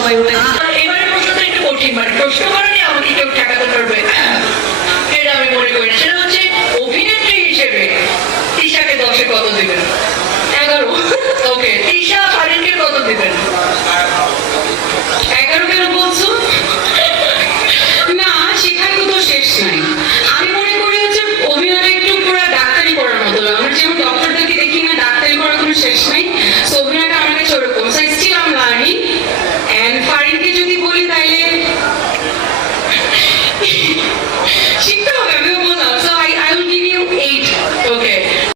সবাই উঠে। এবারে প্রশ্নটা একটু কঠিন, মানে প্রশ্ন করেনি আমাকে কেউ ঠেকাতে পারবে।